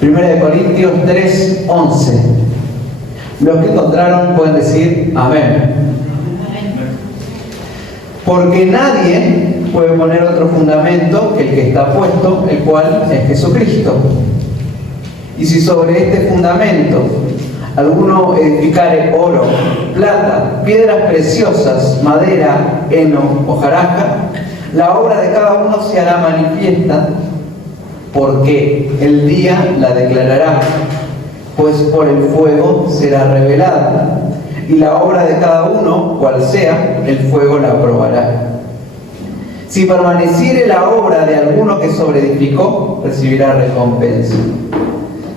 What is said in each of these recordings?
1 Corintios 3:11. Los que encontraron pueden decir amén. Porque nadie puede poner otro fundamento que el que está puesto, el cual es Jesucristo. Y si sobre este fundamento alguno edificare oro, plata, piedras preciosas, madera, heno, hojarasca, la obra de cada uno se hará manifiesta, porque el día la declarará, pues por el fuego será revelada, y la obra de cada uno, cual sea, el fuego la probará. Si permaneciere la obra de alguno que sobreedificó, recibirá recompensa.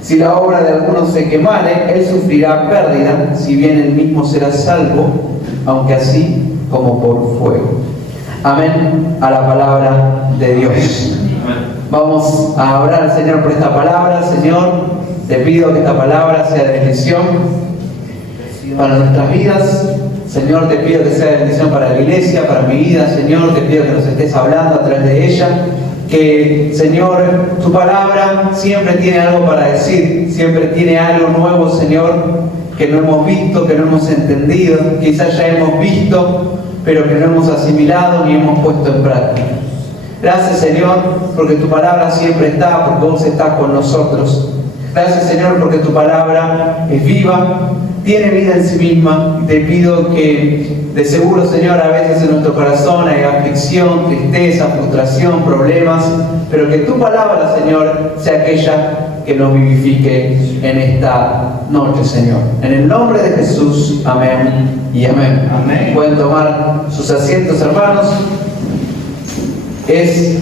Si la obra de alguno se quemare, él sufrirá pérdida, si bien él mismo será salvo, aunque así como por fuego. Amén a la palabra de Dios. Vamos a orar al Señor por esta palabra. Señor, te pido que esta palabra sea de bendición para nuestras vidas. Señor, te pido que sea de bendición para la iglesia, para mi vida. Señor, te pido que nos estés hablando a través de ella. Que, Señor, tu palabra siempre tiene algo para decir, siempre tiene algo nuevo, Señor, que no hemos visto, que no hemos entendido, quizás ya hemos visto, pero que no hemos asimilado ni hemos puesto en práctica. Gracias, Señor, porque tu palabra siempre está, porque vos estás con nosotros. Gracias, Señor, porque tu palabra es viva, tiene vida en sí misma. Y te pido que, de seguro, Señor, a veces en nuestro corazón hay aflicción, tristeza, frustración, problemas, pero que tu palabra, Señor, sea aquella que nos vivifique en esta noche, Señor. En el nombre de Jesús, amén y amén. Amén. Pueden tomar sus asientos, hermanos. Es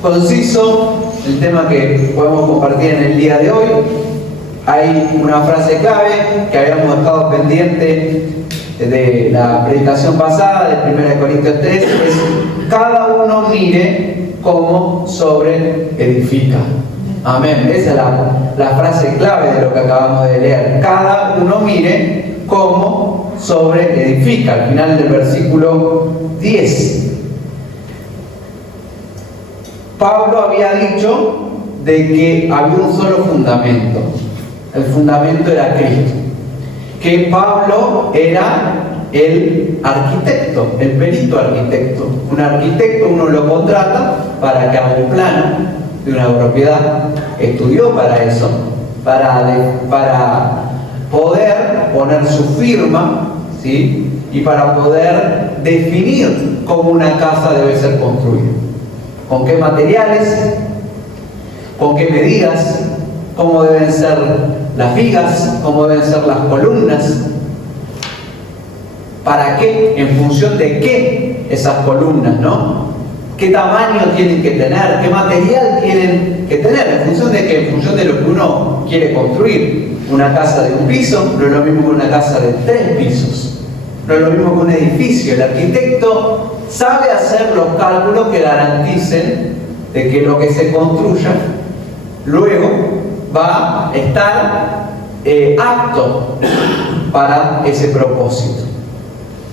conciso el tema que podemos compartir en el día de hoy. Hay una frase clave que habíamos dejado pendiente de la predicación pasada, de 1 Corintios 3, es: cada uno mire cómo sobreedifica. Amén. Esa es la frase clave de lo que acabamos de leer. Cada uno mire cómo sobreedifica. Al final del versículo 10. Pablo había dicho de que había un solo fundamento. El fundamento era Cristo. Que Pablo era el arquitecto, el perito arquitecto. Un arquitecto uno lo contrata para que haga un plano de una propiedad. Estudió para eso, para poder poner su firma, ¿sí? Y para poder definir cómo una casa debe ser construida. ¿Con qué materiales? ¿Con qué medidas? ¿Cómo deben ser las vigas? ¿Cómo deben ser las columnas? ¿Para qué? ¿En función de qué esas columnas, no? ¿Qué tamaño tienen que tener? ¿Qué material tienen que tener? ¿En función de qué? En función de lo que uno quiere construir. Una casa de un piso no es lo mismo que una casa de 3 pisos. No es lo mismo que un edificio. El arquitecto sabe hacer los cálculos que garanticen de que lo que se construya luego va a estar apto para ese propósito.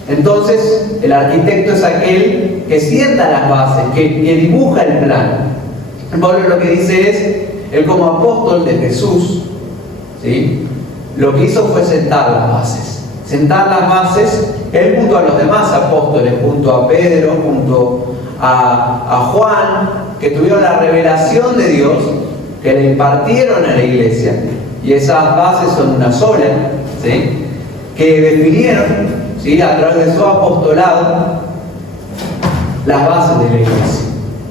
Entonces, el arquitecto es aquel que sienta las bases, que dibuja el plano. Pablo lo que dice es, él como apóstol de Jesús, ¿sí? Lo que hizo fue sentar las bases. Sentar las bases, él junto a los demás apóstoles, junto a Pedro, junto a Juan, que tuvieron la revelación de Dios, que le impartieron a la iglesia, y esas bases son una sola, ¿sí? Que definieron, ¿sí? A través de su apostolado las bases de la iglesia: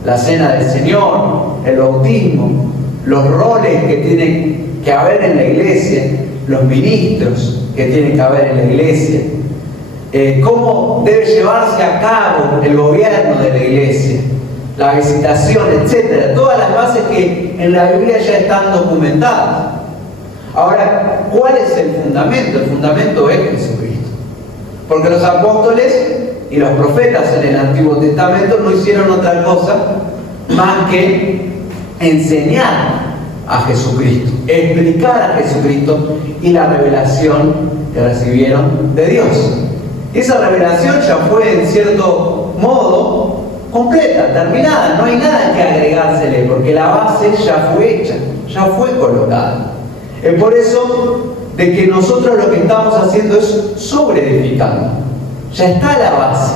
la cena del Señor, el bautismo, los roles que tienen que haber en la iglesia, los ministros que tienen que haber en la iglesia, cómo debe llevarse a cabo el gobierno de la iglesia, la visitación, etc. Todas las bases que en la Biblia ya están documentadas. Ahora, ¿cuál es el fundamento? El fundamento es Jesucristo. Porque los apóstoles y los profetas en el Antiguo Testamento no hicieron otra cosa más que enseñar a Jesucristo, explicar a Jesucristo y la revelación que recibieron de Dios. Esa revelación ya fue, en cierto modo, completa, terminada, no hay nada que agregársele, porque la base ya fue hecha, ya fue colocada. Es por eso de que nosotros lo que estamos haciendo es sobreedificando. Ya está la base,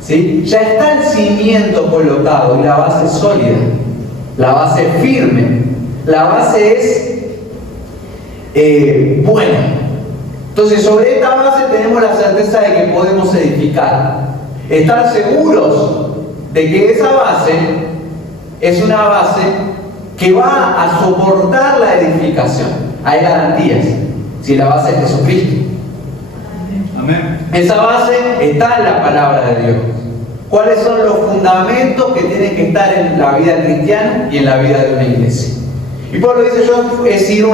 ¿sí? Ya está el cimiento colocado y la base es sólida, la base es firme, la base es buena. Entonces, sobre esta base tenemos la certeza de que podemos edificar. Estar seguros de que esa base es una base que va a soportar la edificación. Hay garantías, si la base es Jesucristo. Amén. Esa base está en la palabra de Dios. ¿Cuáles son los fundamentos que tienen que estar en la vida cristiana y en la vida de una iglesia? Y Pablo dice: yo he sido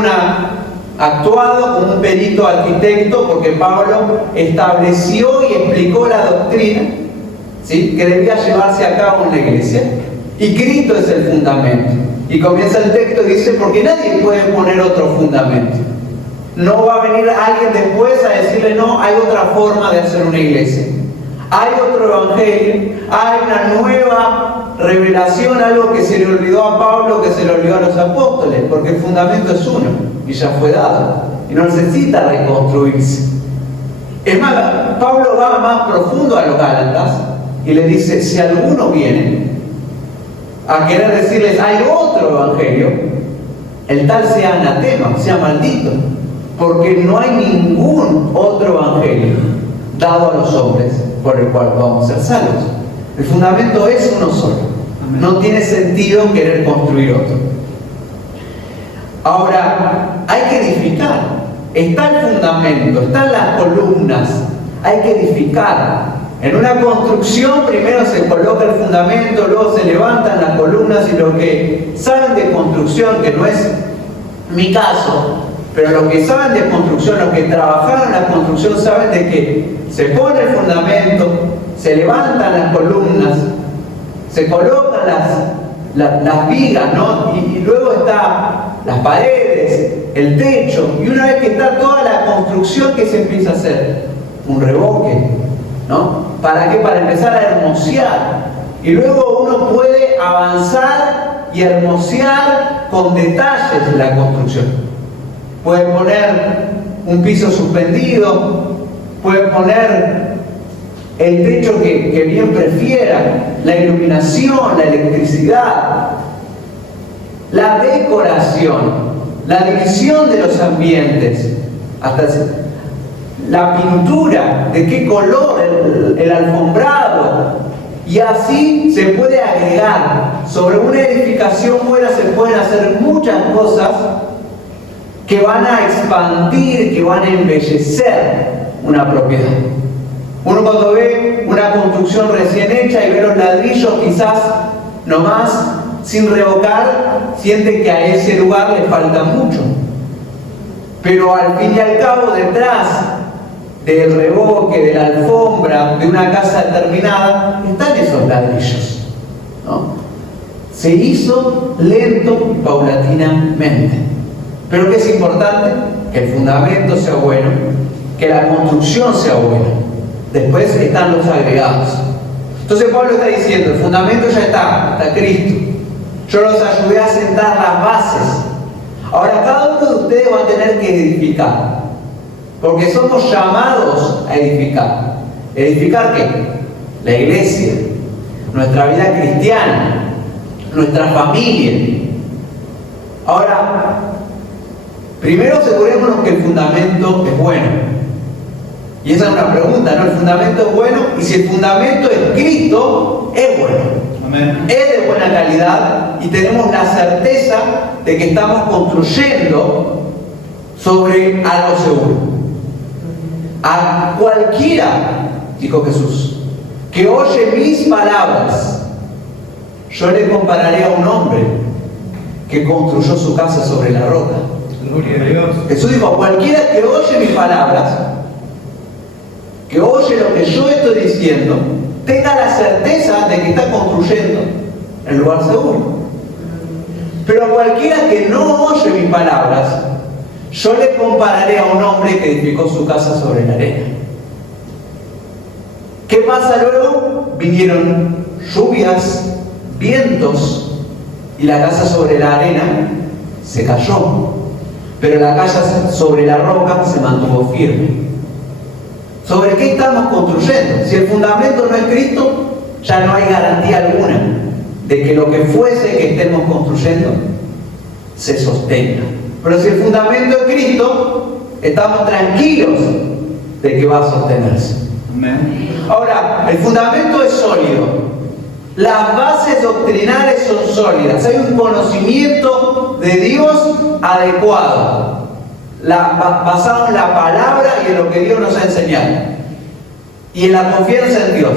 actuado como un perito arquitecto, porque Pablo estableció y explicó la doctrina, ¿sí?, que debía llevarse a cabo en la iglesia, y Cristo es el fundamento. Y comienza el texto y dice: porque nadie puede poner otro fundamento. No va a venir alguien después a decirle: no, hay otra forma de hacer una iglesia, hay otro evangelio, hay una nueva revelación, algo que se le olvidó a Pablo, que se le olvidó a los apóstoles, porque el fundamento es uno y ya fue dado y no necesita reconstruirse. Es más, Pablo va más profundo a los Gálatas y le dice: si alguno viene a querer decirles hay otro evangelio, el tal sea anatema, sea maldito, porque no hay ningún otro evangelio dado a los hombres por el cual vamos a ser salvos. El fundamento es uno solo. No tiene sentido querer construir otro. Ahora, hay que edificar. Está el fundamento, están las columnas. Hay que edificar. En una construcción primero se coloca el fundamento, luego se levantan las columnas, y los que saben de construcción, que no es mi caso, pero los que saben de construcción, los que trabajaron en la construcción, saben de que se pone el fundamento, se levantan las columnas, se colocan las vigas, ¿no? Y luego está las paredes, el techo, y una vez que está toda la construcción, ¿qué se empieza a hacer? Un revoque, ¿no? ¿Para qué? Para empezar a hermosear. Y luego uno puede avanzar y hermosear con detalles la construcción. Puede poner un piso suspendido, puede poner el techo que bien prefiera, la iluminación, la electricidad, la decoración, la división de los ambientes, hasta la pintura, de qué color, el alfombrado, y así se puede agregar. Sobre una edificación buena se pueden hacer muchas cosas que van a expandir, que van a embellecer una propiedad. Uno cuando ve una construcción recién hecha y ve los ladrillos quizás nomás sin revocar, siente que a ese lugar le falta mucho. Pero al fin y al cabo, detrás del revoque, de la alfombra, de una casa determinada, están esos ladrillos, ¿no? Se hizo lento y paulatinamente. Pero ¿qué es importante? Que el fundamento sea bueno, que la construcción sea buena. Después están los agregados. Entonces Pablo está diciendo: el fundamento ya está Cristo. Yo los ayudé a sentar las bases. Ahora cada uno de ustedes va a tener que edificar, porque somos llamados a edificar. ¿Edificar qué? La iglesia, nuestra vida cristiana, nuestra familia. Ahora, primero asegurémonos que el fundamento es bueno. Y esa es una pregunta, ¿no? El fundamento es bueno, y si el fundamento es Cristo, es bueno. Amén. Es de buena calidad, y tenemos la certeza de que estamos construyendo sobre algo seguro. A cualquiera, dijo Jesús, que oye mis palabras, yo le compararé a un hombre que construyó su casa sobre la roca. Gloria a Dios. Jesús dijo: a cualquiera que oye mis palabras, que oye lo que yo estoy diciendo, tenga la certeza de que está construyendo en lugar seguro. Pero a cualquiera que no oye mis palabras, yo le compararé a un hombre que edificó su casa sobre la arena. ¿Qué pasa luego? Vinieron lluvias, vientos, y la casa sobre la arena se cayó, pero la casa sobre la roca se mantuvo firme. ¿Sobre qué estamos construyendo? Si el fundamento no es Cristo, ya no hay garantía alguna de que lo que fuese que estemos construyendo se sostenga. Pero si el fundamento es Cristo, estamos tranquilos de que va a sostenerse. Amén. Ahora, el fundamento es sólido. Las bases doctrinales son sólidas. Hay un conocimiento de Dios adecuado, basado en la palabra y en lo que Dios nos ha enseñado. Y en la confianza en Dios.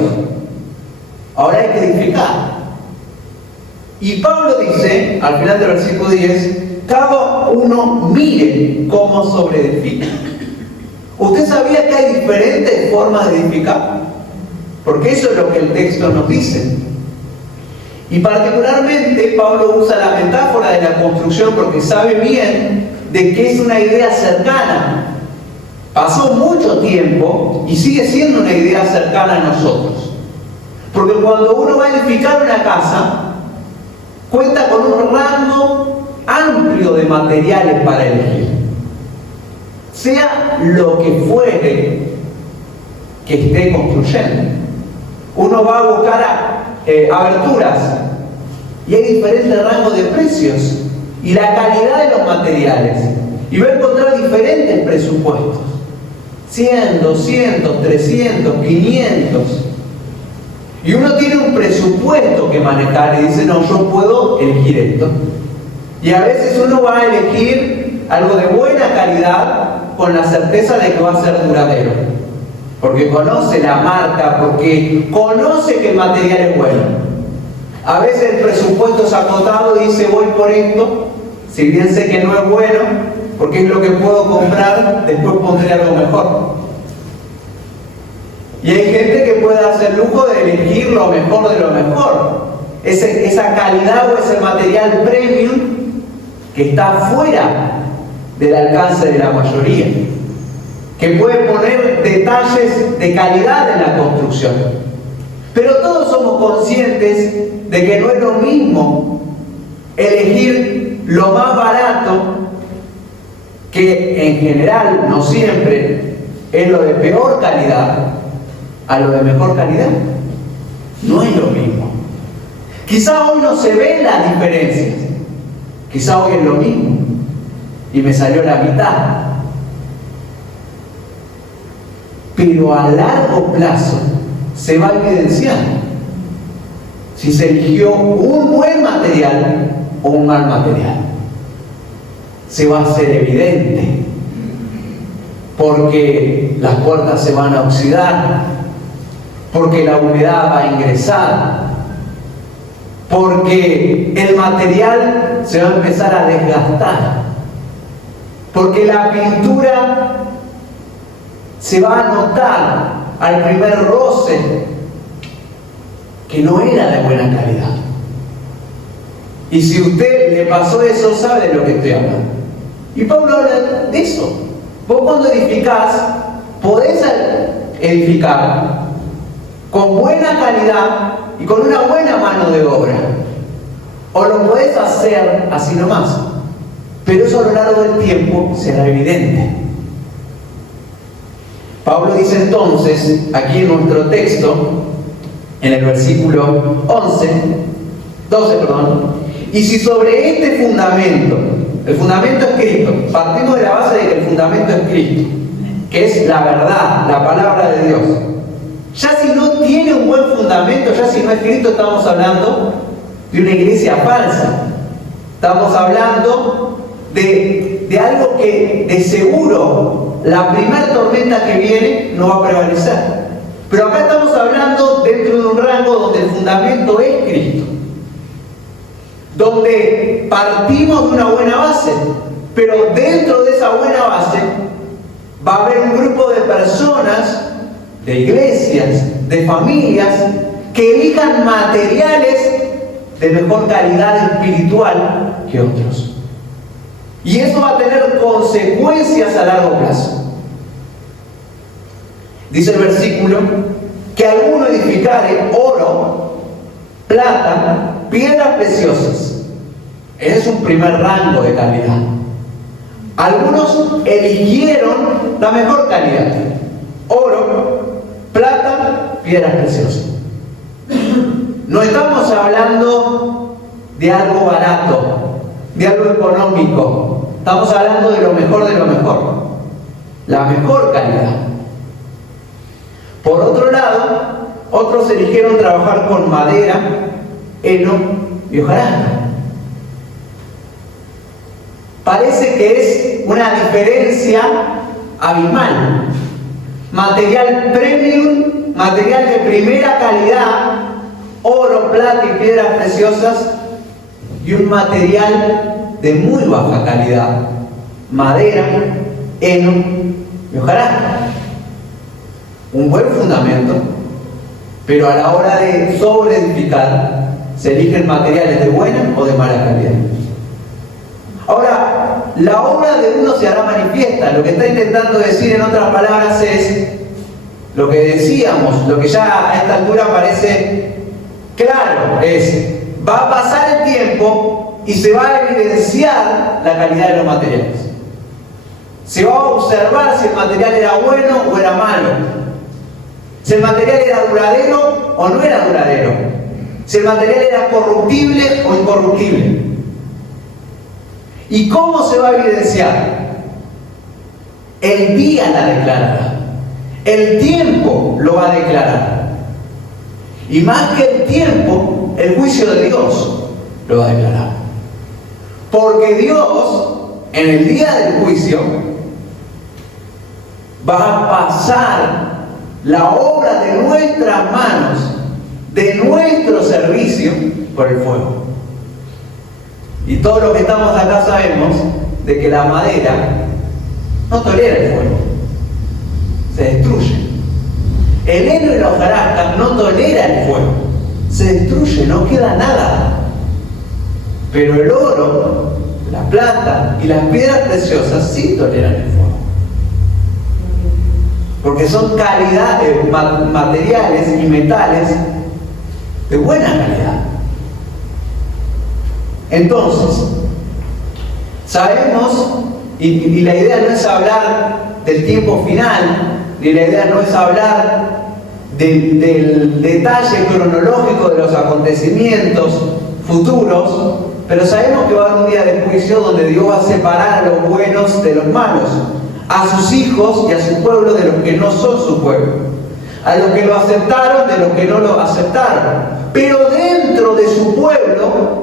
Ahora hay que edificar. Y Pablo dice, al final del versículo 10, cada uno mire cómo sobreedifica. ¿Usted sabía que hay diferentes formas de edificar? Porque eso es lo que el texto nos dice. Y particularmente Pablo usa la metáfora de la construcción porque sabe bien de que es una idea cercana. Pasó mucho tiempo y sigue siendo una idea cercana a nosotros. Porque cuando uno va a edificar una casa, cuenta con un rango amplio de materiales para elegir. Sea lo que fuere que esté construyendo. Uno va a buscar aberturas y hay diferentes rangos de precios y la calidad de los materiales. Y va a encontrar diferentes presupuestos. 100, 200, 300, 500. Y uno tiene un presupuesto que manejar y dice, no, yo puedo elegir esto. Y a veces uno va a elegir algo de buena calidad con la certeza de que va a ser duradero. Porque conoce la marca, porque conoce que el material es bueno. A veces el presupuesto es acotado y dice, voy por esto, si bien sé que no es bueno, porque es lo que puedo comprar, después pondré algo mejor. Y hay gente que puede hacer lujo de elegir lo mejor de lo mejor. Esa calidad o ese material premium que está fuera del alcance de la mayoría. Que puede poner detalles de calidad en la construcción. Pero todos somos conscientes de que no es lo mismo elegir lo más barato, que en general, no siempre, es lo de peor calidad, a lo de mejor calidad. No es lo mismo. Quizá hoy no se ven las diferencias. Quizá hoy es lo mismo. Y me salió la mitad. Pero a largo plazo se va a evidenciar si se eligió un buen material o un mal material. Se va a hacer evidente. Porque las puertas se van a oxidar, porque la humedad va a ingresar, porque el material se va a empezar a desgastar, porque la pintura se va a notar al primer roce que no era de buena calidad. Y si usted le pasó eso, sabe de lo que estoy hablando. Y Pablo habla de eso. Vos cuando edificás, podés edificar con buena calidad y con una buena mano de obra. O lo podés hacer así nomás. Pero eso a lo largo del tiempo será evidente. Pablo dice entonces, aquí en nuestro texto, en el versículo 12, y si sobre este fundamento, el fundamento es Cristo, partimos de la base de que el fundamento es Cristo, que es la verdad, la palabra de Dios. Ya si no tiene un buen fundamento, ya si no es Cristo, estamos hablando de una iglesia falsa. Estamos hablando de algo que de seguro la primera tormenta que viene no va a prevalecer. Pero acá estamos hablando dentro de un rango donde el fundamento es Cristo, donde partimos de una buena base, pero dentro de esa buena base va a haber un grupo de personas, de iglesias, de familias, que elijan materiales de mejor calidad espiritual que otros. Y eso va a tener consecuencias a largo plazo. Dice el versículo, que alguno edificare oro, plata, piedras preciosas. Ese es un primer rango de calidad. Algunos eligieron la mejor calidad: oro, plata, piedras preciosas. No estamos hablando de algo barato, de algo económico. Estamos hablando de lo mejor de lo mejor. La mejor calidad. Por otro lado, otros eligieron trabajar con madera, heno y hojarasca. Parece que es una diferencia abismal. Material premium, material de primera calidad, oro, plata y piedras preciosas, y un material de muy baja calidad, madera, heno y hojarasca. Un buen fundamento, pero a la hora de sobreedificar se eligen materiales de buena o de mala calidad. Ahora, la obra de uno se hará manifiesta. Lo que está intentando decir en otras palabras es lo que decíamos, lo que ya a esta altura parece claro, es: va a pasar el tiempo y se va a evidenciar la calidad de los materiales. Se va a observar si el material era bueno o era malo, si el material era duradero o no era duradero, si el material era corruptible o incorruptible. ¿Y cómo se va a evidenciar? El día la declarará, el tiempo lo va a declarar, y más que el tiempo, el juicio de Dios lo va a declarar. Porque Dios, en el día del juicio, va a pasar la obra de nuestras manos, de nuestro servicio, por el fuego. Y todos los que estamos acá sabemos de que la madera no tolera el fuego, se destruye. El heno y la hojarasca no tolera el fuego, se destruye, no queda nada. Pero el oro, la plata y las piedras preciosas sí toleran el fuego, porque son calidades, materiales y metales de buena calidad. Entonces, sabemos, y la idea no es hablar del tiempo final, ni la idea no es hablar del detalle cronológico de los acontecimientos futuros, pero sabemos que va a haber un día de juicio donde Dios va a separar a los buenos de los malos, a sus hijos y a su pueblo de los que no son su pueblo, a los que lo aceptaron de los que no lo aceptaron. Pero dentro de su pueblo,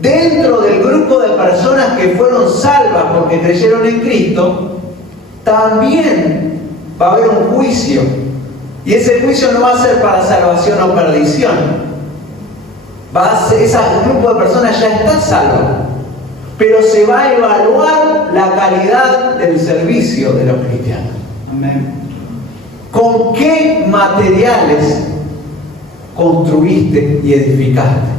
dentro del grupo de personas que fueron salvas porque creyeron en Cristo, también va a haber un juicio. Y ese juicio no va a ser para salvación o perdición. Ese grupo de personas ya está salvo, pero se va a evaluar la calidad del servicio de los cristianos. Amén. ¿Con qué materiales construiste y edificaste?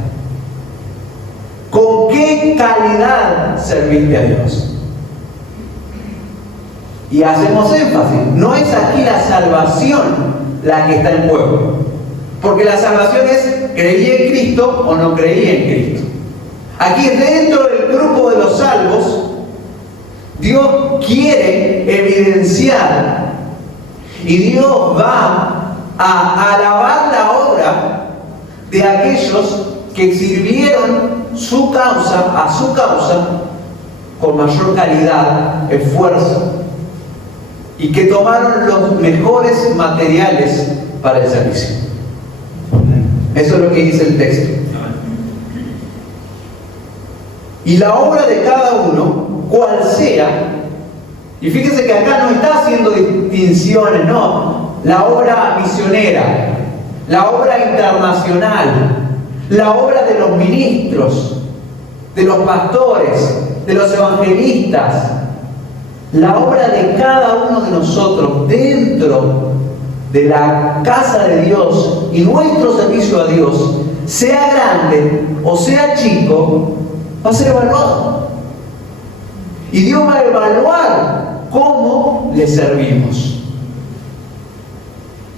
¿Con qué calidad serviste a Dios? Y hacemos énfasis, no es aquí la salvación la que está en juego, porque la salvación es creí en Cristo o no creí en Cristo. Aquí dentro del grupo de los salvos, Dios quiere evidenciar y Dios va a alabar la obra de aquellos que sirvieron a su causa con mayor calidad, esfuerzo, y que tomaron los mejores materiales para el servicio. Eso es lo que dice el texto. Y la obra de cada uno, cual sea, y fíjense que acá no está haciendo distinciones, no, la obra misionera, la obra internacional, la obra de los ministros, de los pastores, de los evangelistas, la obra de cada uno de nosotros dentro de la casa de Dios y nuestro servicio a Dios, sea grande o sea chico, va a ser evaluado. Y Dios va a evaluar cómo le servimos.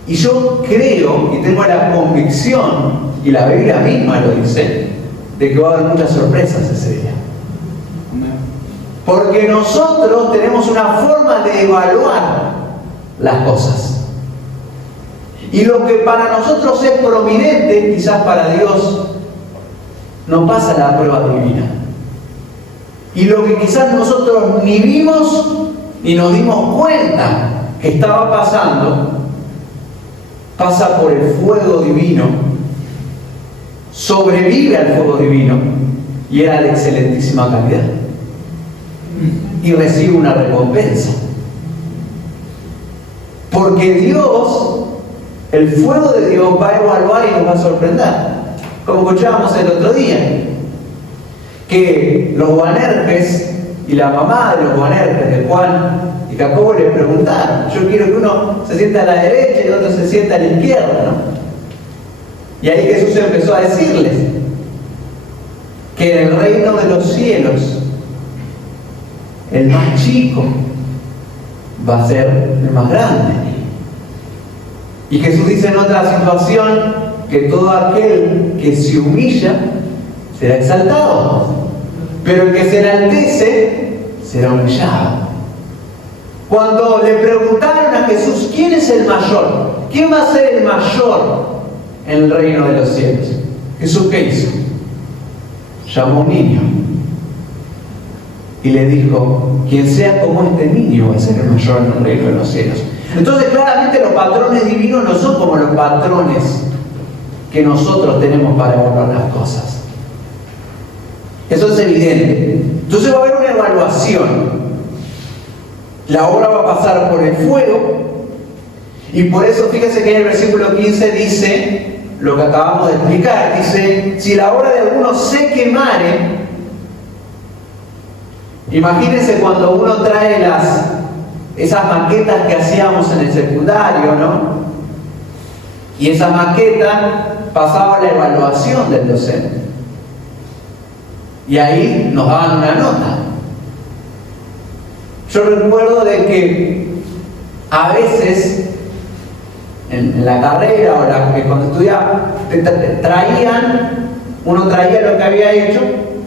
Y yo creo y tengo la convicción y la Biblia misma lo dice, de que va a haber muchas sorpresas ese día. Amén. Porque nosotros tenemos una forma de evaluar las cosas. Y lo que para nosotros es prominente, quizás para Dios no pasa la prueba divina. Y lo que quizás nosotros ni vimos ni nos dimos cuenta que estaba pasando, pasa por el fuego divino, sobrevive al fuego divino y era de excelentísima calidad. Y recibe una recompensa. Porque Dios, el fuego de Dios va a evaluar y nos va a sorprender. Como escuchábamos el otro día, que los Boanerges y la mamá de los Boanerges, de Juan y Jacobo, le preguntaron: yo quiero que uno se sienta a la derecha y el otro se sienta a la izquierda, ¿no? Y ahí Jesús empezó a decirles que en el reino de los cielos el más chico va a ser el más grande. Y Jesús dice en otra situación que todo aquel que se humilla será exaltado, pero el que se enaltece será humillado. Cuando le preguntaron a Jesús quién es el mayor, quién va a ser el mayor en el reino de los cielos, Jesús, ¿qué hizo? Llamó a un niño y le dijo: quien sea como este niño va a ser el mayor en el reino de los cielos. Entonces, claramente los patrones divinos no son como los patrones que nosotros tenemos para evaluar las cosas. Eso es evidente. Entonces va a haber una evaluación. La obra va a pasar por el fuego, y por eso fíjese que en el versículo 15 dice lo que acabamos de explicar. Dice: si la obra de alguno se quemare. Imagínense cuando uno trae esas maquetas que hacíamos en el secundario, ¿no? Y esa maqueta pasaba la evaluación del docente. Y ahí nos daban una nota. Yo recuerdo de que a veces en la carrera o cuando estudiaba, uno traía lo que había hecho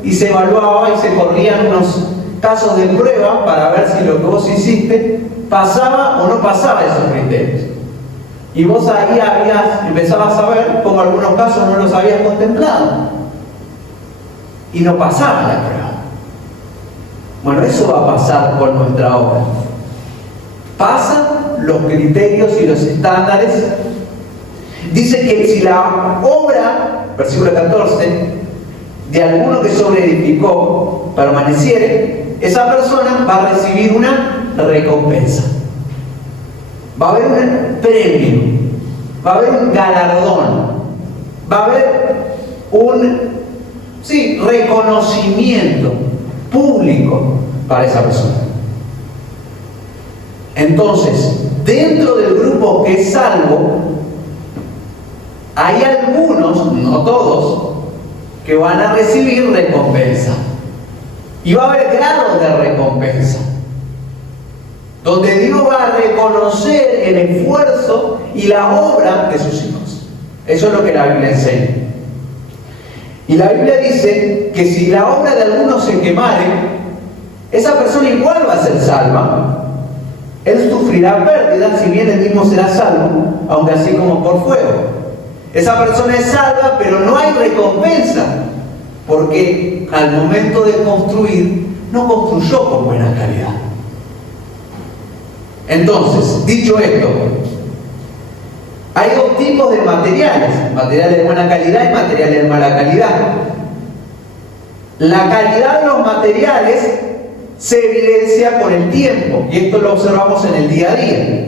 y se evaluaba y se corrían unos casos de prueba para ver si lo que vos hiciste pasaba o no pasaba esos criterios. Y vos ahí empezabas a ver cómo algunos casos no los habías contemplado y no pasaba la prueba. Bueno, eso va a pasar con nuestra obra. Pasan los criterios y los estándares. Dice que si la obra, versículo 14, de alguno que sobreedificó permaneciere, esa persona va a recibir una recompensa. Va a haber un premio, va a haber un galardón, va a haber un reconocimiento público para esa persona. Entonces, dentro del grupo que es salvo, hay algunos, no todos, que van a recibir recompensa. Y va a haber grados de recompensa, donde Dios va a reconocer el esfuerzo y la obra de sus hijos. Eso es lo que la Biblia enseña. Y la Biblia dice que si la obra de alguno se quemare, esa persona igual va a ser salva. Él sufrirá pérdida, si bien él mismo será salvo, aunque así como por fuego. Esa persona es salva, pero no hay recompensa, porque al momento de construir, no construyó con buena calidad. Entonces, dicho esto, hay dos tipos de materiales: materiales de buena calidad y materiales de mala calidad. La calidad de los materiales se evidencia con el tiempo, y esto lo observamos en el día a día.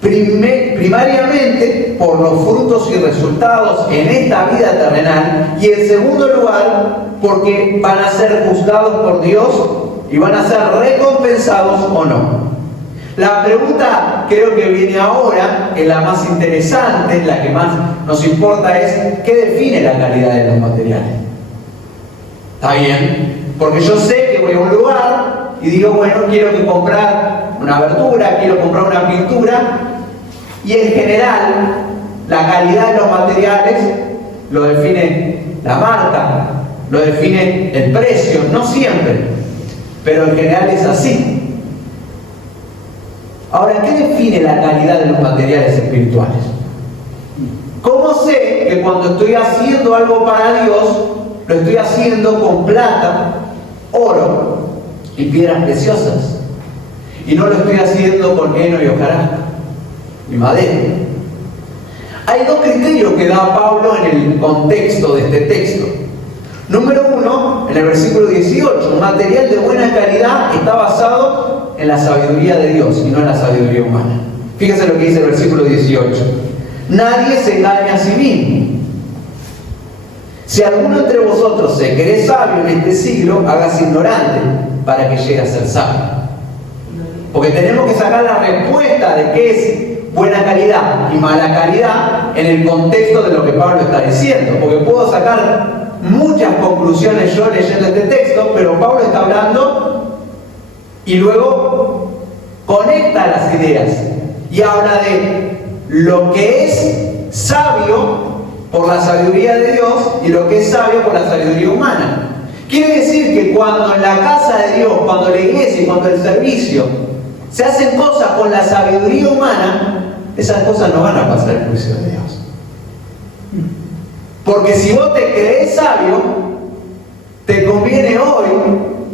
Primariamente por los frutos y resultados en esta vida terrenal, y en segundo lugar porque van a ser juzgados por Dios y van a ser recompensados o no. La pregunta, creo que viene ahora, es la más interesante, la que más nos importa, es ¿qué define la calidad de los materiales? ¿Está bien? Porque yo sé que voy a un lugar y digo, bueno, quiero comprar una verdura, quiero comprar una pintura, y en general La calidad de los materiales lo define la marca, lo define el precio, no siempre, pero en general es así. Ahora, ¿qué define la calidad de los materiales espirituales? ¿Cómo sé que cuando estoy haciendo algo para Dios, lo estoy haciendo con plata, oro y piedras preciosas? Y no lo estoy haciendo con heno y hojarasca y madera. Hay dos criterios que da Pablo en el contexto de este texto. Número uno, en el versículo 18, un material de buena calidad está basado en la sabiduría de Dios y no en la sabiduría humana. Fíjense lo que dice el versículo 18. Nadie se engaña a sí mismo. Si alguno entre vosotros se cree sabio en este siglo, hágase ignorante para que llegue a ser sabio. Porque tenemos que sacar la respuesta de qué es buena calidad y mala calidad en el contexto de lo que Pablo está diciendo. Porque puedo sacar muchas conclusiones yo leyendo este texto, pero Pablo está hablando y luego conecta las ideas y habla de lo que es sabio por la sabiduría de Dios y lo que es sabio por la sabiduría humana. Quiere decir que cuando en la casa de Dios, cuando la iglesia y cuando el servicio se hacen cosas con la sabiduría humana, esas cosas no van a pasar el juicio de Dios. Porque si vos te crees sabio, te conviene hoy,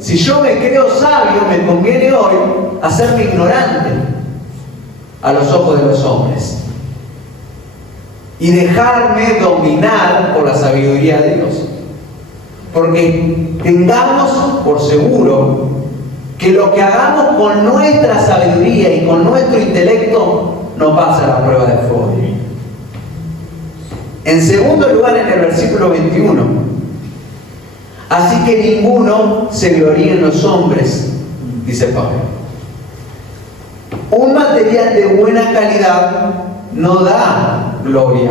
si yo me creo sabio, me conviene hoy hacerme ignorante a los ojos de los hombres y dejarme dominar por la sabiduría de Dios. Porque tengamos por seguro que lo que hagamos con nuestra sabiduría y con nuestro intelecto no pasa la prueba de fuego divino. En segundo lugar, en el versículo 21, así que ninguno se gloríe en los hombres, dice Pablo. Un material de buena calidad no da gloria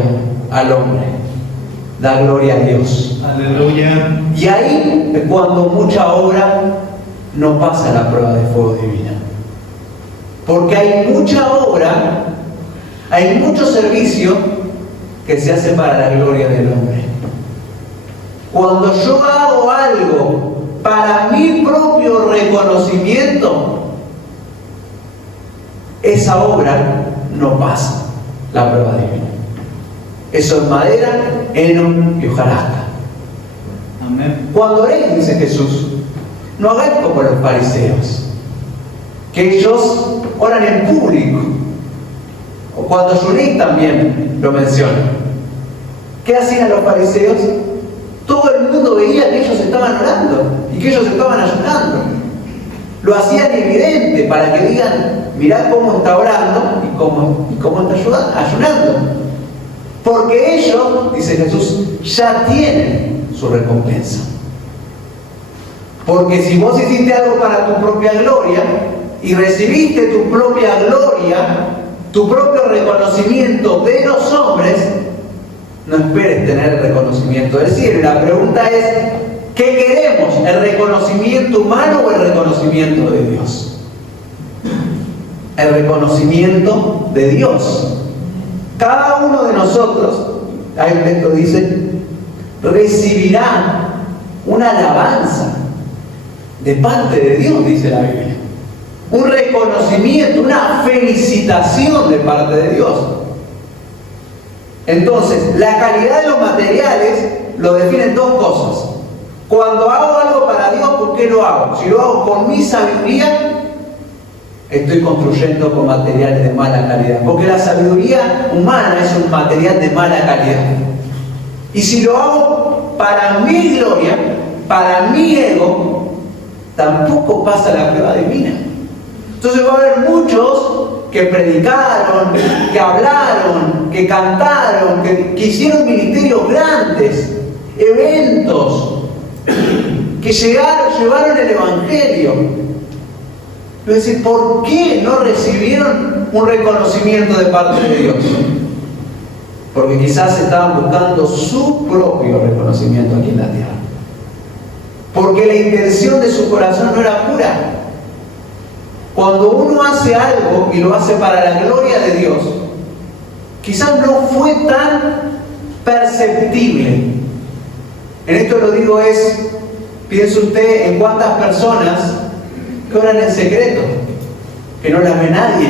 al hombre, da gloria a Dios. Aleluya. Y ahí es cuando mucha obra no pasa la prueba de fuego divina. Porque hay mucha obra, hay mucho servicio que se hace para la gloria del hombre. Cuando yo hago algo para mi propio reconocimiento, esa obra no pasa la prueba divina. Eso es madera, heno y hojarasca. Amén. Cuando oréis, dice Jesús, no hagáis como los fariseos, que ellos oran en público. O cuando ayunéis también lo menciona. ¿Qué hacían los fariseos? Todo el mundo veía que ellos estaban orando y que ellos estaban ayunando. Lo hacían evidente para que digan, mirá cómo está orando y cómo está ayunando. Porque ellos, dice Jesús, ya tienen su recompensa. Porque si vos hiciste algo para tu propia gloria y recibiste tu propia gloria, tu propio reconocimiento de los hombres, no esperes tener el reconocimiento del cielo. La pregunta es, ¿qué queremos? ¿El reconocimiento humano o el reconocimiento de Dios? El reconocimiento de Dios. Cada uno de nosotros, ahí el texto dice, recibirá una alabanza de parte de Dios, dice la Biblia. Un reconocimiento, una felicitación de parte de Dios. Entonces, la calidad de los materiales lo definen dos cosas. Cuando hago algo para Dios, ¿por qué lo hago? Si lo hago con mi sabiduría, estoy construyendo con materiales de mala calidad. Porque la sabiduría humana es un material de mala calidad. Y si lo hago para mi gloria, para mi ego, tampoco pasa la prueba divina. Entonces va a haber muchos que predicaron, que hablaron, que cantaron, que hicieron ministerios grandes, eventos, que llevaron el Evangelio. Es decir, ¿por qué no recibieron un reconocimiento de parte de Dios? Porque quizás estaban buscando su propio reconocimiento aquí en la tierra. Porque la intención de su corazón no era pura. Cuando uno hace algo y lo hace para la gloria de Dios, quizás no fue tan perceptible. En esto lo digo piense usted en cuántas personas que oran en secreto, que no las ve nadie,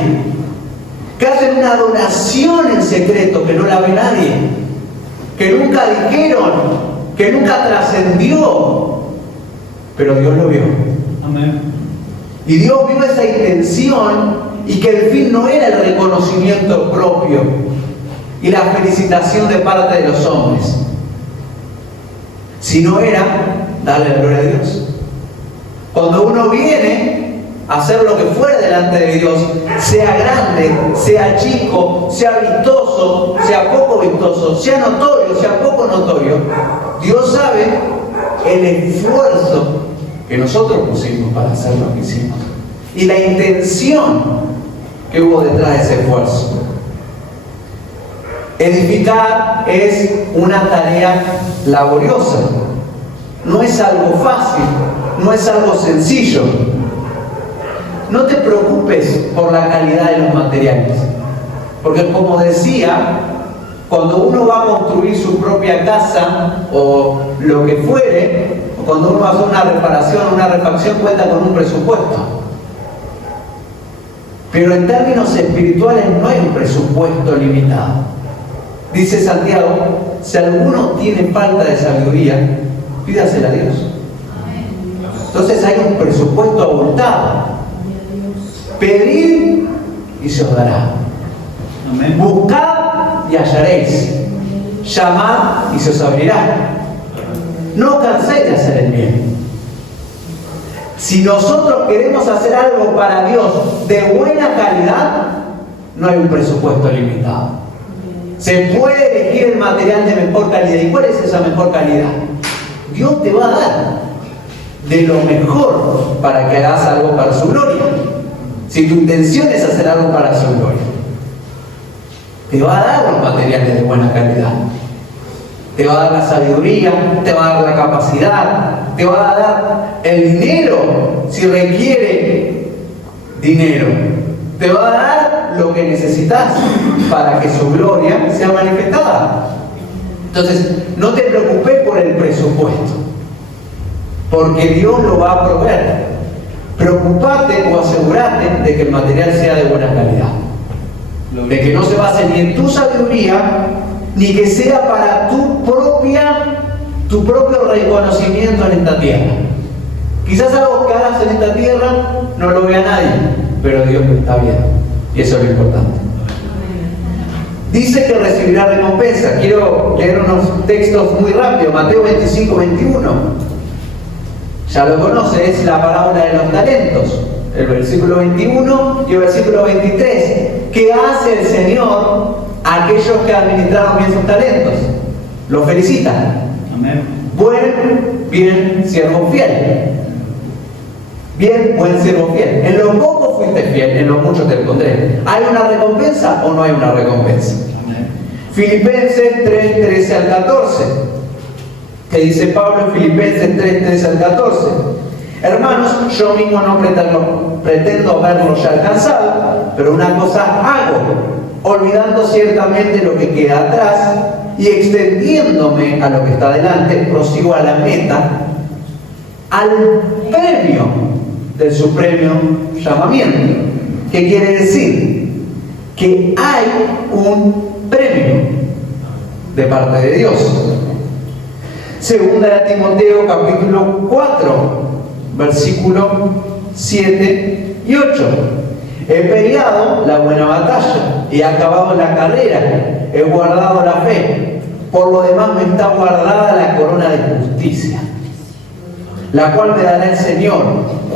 que hacen una donación en secreto, que no la ve nadie, que nunca dijeron, que nunca trascendió, pero Dios lo vio. Amén. Y Dios vio esa intención y que el fin no era el reconocimiento propio y la felicitación de parte de los hombres, sino era darle la gloria a Dios. Cuando uno viene a hacer lo que fuera delante de Dios, sea grande, sea chico, sea vistoso, sea poco vistoso, sea notorio, sea poco notorio, Dios sabe el esfuerzo que nosotros pusimos para hacer lo que hicimos y la intención que hubo detrás de ese esfuerzo. Edificar es una tarea laboriosa, no es algo fácil, no es algo sencillo. No te preocupes por la calidad de los materiales, porque como decía, cuando uno va a construir su propia casa o lo que fuere, o cuando uno va a hacer una reparación, una refacción, cuenta con un presupuesto. Pero en términos espirituales no hay un presupuesto limitado. Dice Santiago, si alguno tiene falta de sabiduría, pídasela a Dios. Entonces hay un presupuesto abultado. Pedid y se os dará. Amén. Buscad y hallaréis. Llamad y se os abrirá. No canséis de hacer el bien. Si nosotros queremos hacer algo para Dios de buena calidad, no hay un presupuesto limitado. Se puede elegir el material de mejor calidad. ¿Y cuál es esa mejor calidad? Dios te va a dar de lo mejor para que hagas algo para su gloria. Si tu intención es hacer algo para su gloria, te va a dar los materiales de buena calidad. Te va a dar la sabiduría, te va a dar la capacidad, te va a dar el dinero si requiere dinero. Te va a dar lo que necesitas para que su gloria sea manifestada. Entonces, no te preocupes por el presupuesto, porque Dios lo va a proveer. Preocupate o asegúrate de que el material sea de buena calidad, de que no se base ni en tu sabiduría, ni que sea para tu propio reconocimiento en esta tierra. Quizás algo que hagas en esta tierra no lo vea nadie, pero Dios lo está viendo, y eso es lo importante. Dice que recibirá recompensa. Quiero leer unos textos muy rápido. Mateo 25, 21. Ya lo conoce, es la parábola de los talentos. El versículo 21 y el versículo 23. ¿Qué hace el Señor a aquellos que administraron bien sus talentos? Los felicitan. Amén. Bien, siervo fiel. Bien, buen siervo fiel. En lo poco fuiste fiel, en lo mucho te pondré. ¿Hay una recompensa o no hay una recompensa? Amén. Filipenses 3, 13 al 14. Que dice Pablo en Filipenses 3, 13 al 14. Hermanos, yo mismo no pretendo haberlo ya alcanzado, pero una cosa hago, olvidando ciertamente lo que queda atrás y extendiéndome a lo que está delante, prosigo a la meta, al premio del supremo llamamiento. ¿Qué quiere decir? Que hay un premio de parte de Dios. Segunda de Timoteo capítulo 4, versículo 7 y 8. He peleado la buena batalla, he acabado la carrera, he guardado la fe. Por lo demás me está guardada la corona de justicia, la cual me dará el Señor,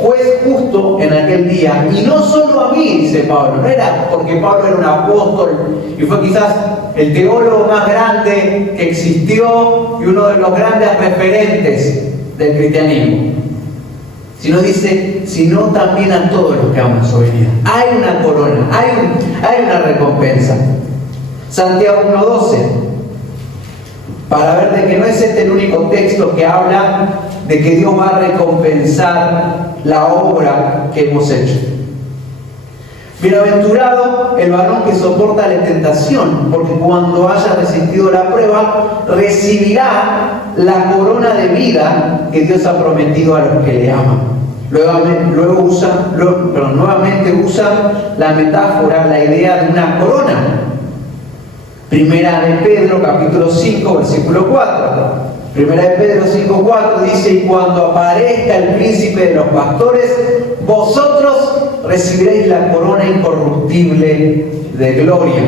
juez justo en aquel día. Y no solo a mí, dice Pablo, no era porque Pablo era un apóstol y fue quizás el teólogo más grande que existió y uno de los grandes referentes del cristianismo, sino también a todos los que aman su venida. Hay una corona, hay una recompensa. Santiago 1:12, para ver de que no es este el único texto que habla de que Dios va a recompensar la obra que hemos hecho. Bienaventurado el varón que soporta la tentación, porque cuando haya resistido la prueba, recibirá la corona de vida que Dios ha prometido a los que le aman. Nuevamente usa la metáfora, la idea de una corona. Primera de Pedro, capítulo 5, versículo 4. Primera de Pedro 5:4 dice: y cuando aparezca el príncipe de los pastores, vosotros recibiréis la corona incorruptible de gloria.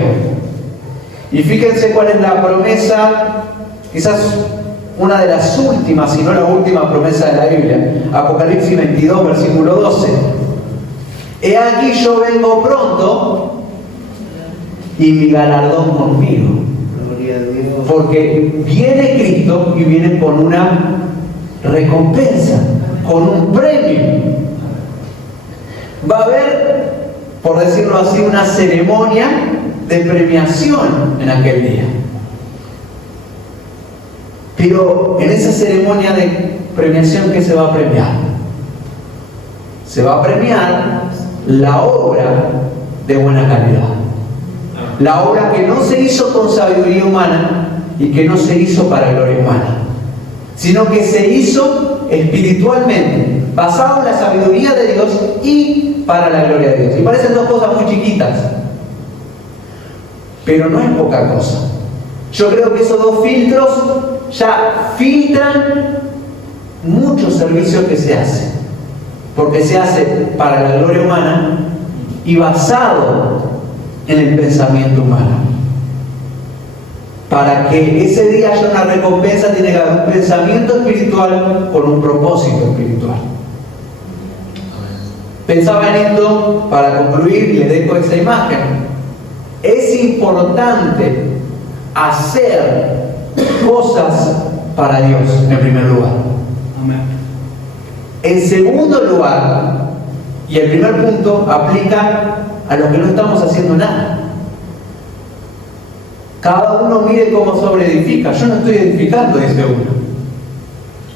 Y fíjense cuál es la promesa, quizás una de las últimas, si no la última promesa de la Biblia. Apocalipsis 22, versículo 12. He aquí yo vengo pronto y mi galardón conmigo. Porque viene Cristo y viene con una recompensa, con un premio. Va a haber, por decirlo así, una ceremonia de premiación en aquel día. Pero en esa ceremonia de premiación, ¿qué se va a premiar? Se va a premiar la obra de buena calidad. La obra que no se hizo con sabiduría humana y que no se hizo para gloria humana, sino que se hizo espiritualmente, basado en la sabiduría de Dios y para la gloria de Dios. Y parecen dos cosas muy chiquitas, pero no es poca cosa. Yo creo que esos dos filtros ya filtran muchos servicios que se hacen, porque se hace para la gloria humana y basado en el pensamiento humano. Para que ese día haya una recompensa, tiene que haber un pensamiento espiritual con un propósito espiritual. Pensaba en esto para concluir y le dejo esta imagen. Es importante hacer cosas para Dios en primer lugar. Amén. En segundo lugar, y el primer punto aplica a los que no estamos haciendo nada. Cada uno mire cómo sobreedifica. Yo no estoy edificando, dice uno.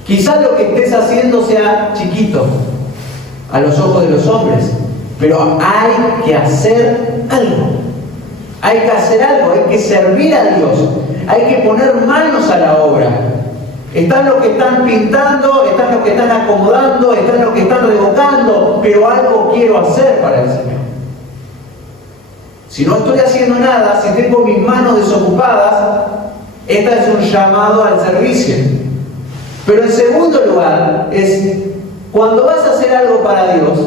Quizás lo que estés haciendo sea chiquito a los ojos de los hombres, pero hay que hacer algo. Hay que hacer algo, hay que servir a Dios, hay que poner manos a la obra. Están los que están pintando, están los que están acomodando, están los que están revocando, pero algo quiero hacer para el Señor. Si no estoy haciendo nada, si tengo mis manos desocupadas, esta es un llamado al servicio. Pero en segundo lugar, es cuando vas a hacer algo para Dios,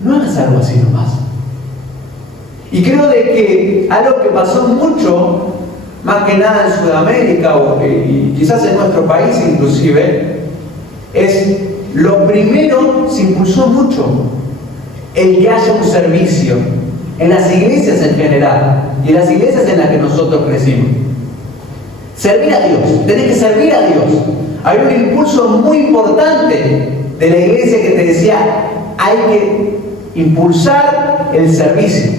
no hagas algo así nomás. Y creo de que algo que pasó mucho, más que nada en Sudamérica y quizás en nuestro país inclusive, es lo primero, se impulsó mucho el que haya un servicio en las iglesias en general y en las iglesias en las que nosotros crecimos. Servir a Dios, tenés que servir a Dios. Hay un impulso muy importante de la iglesia que te decía, hay que impulsar el servicio.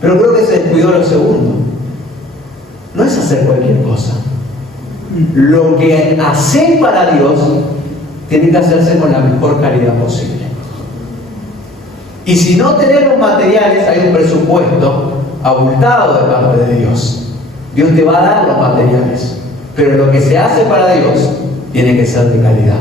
Pero creo que se descuidó lo segundo. No es hacer cualquier cosa. Lo que hacer para Dios tiene que hacerse con la mejor calidad posible. Y si no tenemos materiales, hay un presupuesto abultado de parte de Dios. Dios te va a dar los materiales, pero lo que se hace para Dios tiene que ser de calidad.